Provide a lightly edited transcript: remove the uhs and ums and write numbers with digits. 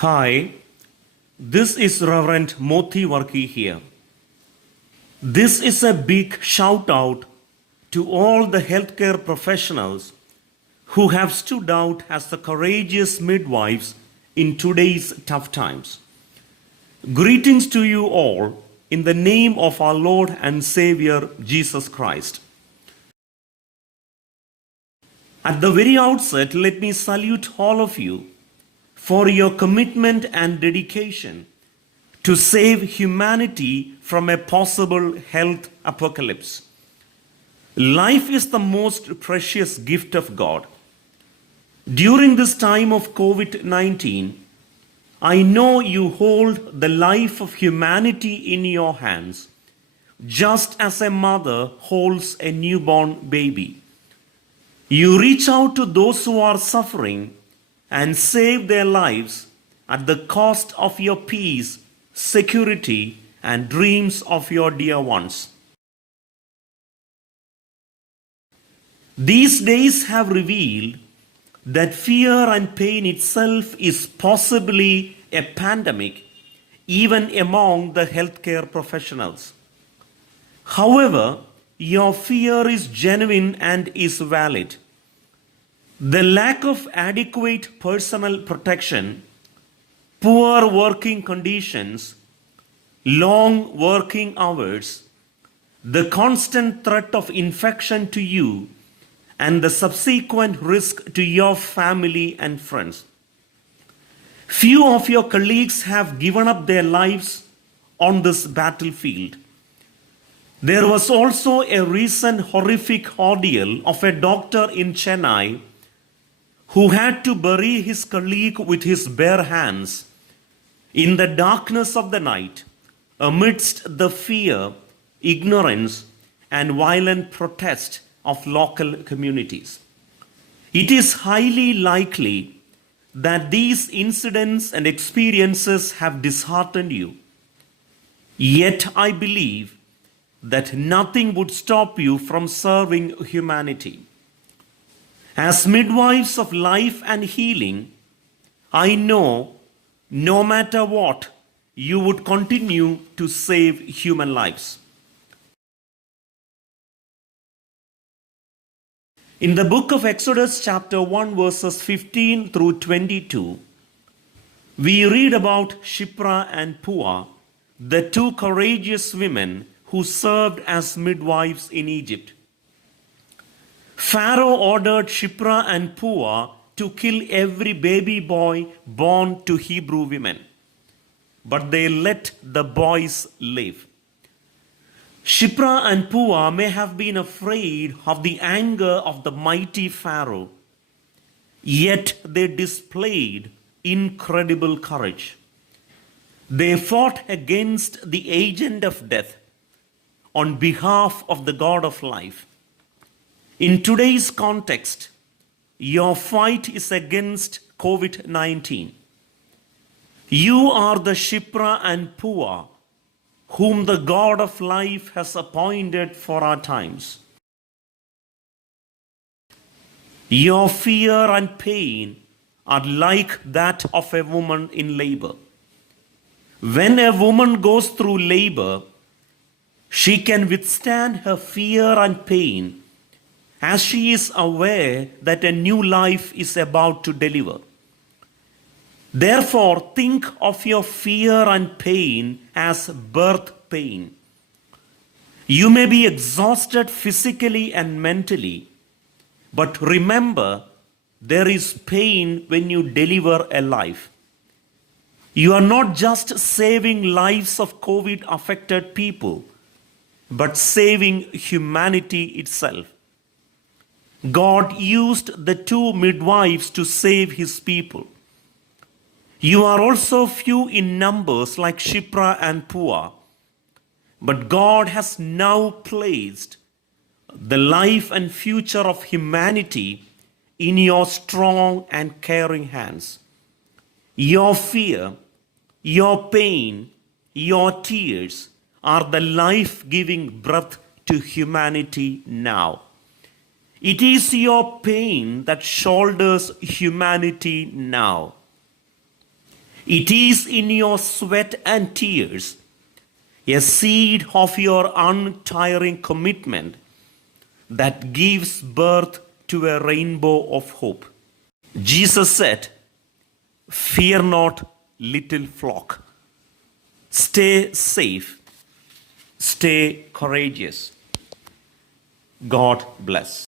Hi, this is Reverend Moti Varki here. This is a big shout out to all the healthcare professionals who have stood out as the courageous midwives in today's tough times. Greetings to you all in the name of our Lord and Savior Jesus Christ. At the very outset, let me salute all of you for your commitment and dedication to save humanity from a possible health apocalypse. Life is the most precious gift of God. During this time of COVID 19, I know you hold the life of humanity in your hands, just as a mother holds a newborn baby. You reach out to those who are suffering and save their lives at the cost of your peace, security, and dreams of your dear ones. These days have revealed that fear and pain itself is possibly a pandemic, even among the healthcare professionals. However, your fear is genuine and is valid. The lack of adequate personal protection, poor working conditions, long working hours, the constant threat of infection to you, and the subsequent risk to your family and friends. Few of your colleagues have given up their lives on this battlefield. There was also a recent horrific ordeal of a doctor in Chennai who had to bury his colleague with his bare hands in the darkness of the night amidst the fear, ignorance, and violent protest of local communities. It is highly likely that these incidents and experiences have disheartened you. Yet I believe that nothing would stop you from serving humanity. As midwives of life and healing, I know no matter what, you would continue to save human lives. In the book of Exodus, chapter 1, verses 15 through 22, we read about Shiphrah and Puah, the two courageous women who served as midwives in Egypt. Pharaoh ordered Shiphrah and Puah to kill every baby boy born to Hebrew women, but they let the boys live. Shiphrah and Puah may have been afraid of the anger of the mighty Pharaoh, yet they displayed incredible courage. They fought against the agent of death on behalf of the God of life. In today's context, your fight is against COVID 19. You are the Shiphrah and Puah whom the God of life has appointed for our times. Your fear and pain are like that of a woman in labor. When a woman goes through labor, she can withstand her fear and pain as she is aware that a new life is about to deliver. Therefore, think of your fear and pain as birth pain. You may be exhausted physically and mentally, but remember, there is pain when you deliver a life. You are not just saving lives of COVID affected people, but saving humanity itself. God used the two midwives to save his people. You are also few in numbers like Shiphrah and Puah, but God has now placed the life and future of humanity in your strong and caring hands. Your fear, your pain, your tears are the life-giving breath to humanity now. It is your pain that shoulders humanity now. It is in your sweat and tears, a seed of your untiring commitment, that gives birth to a rainbow of hope. Jesus said, "Fear not, little flock. Stay safe. Stay courageous." God bless.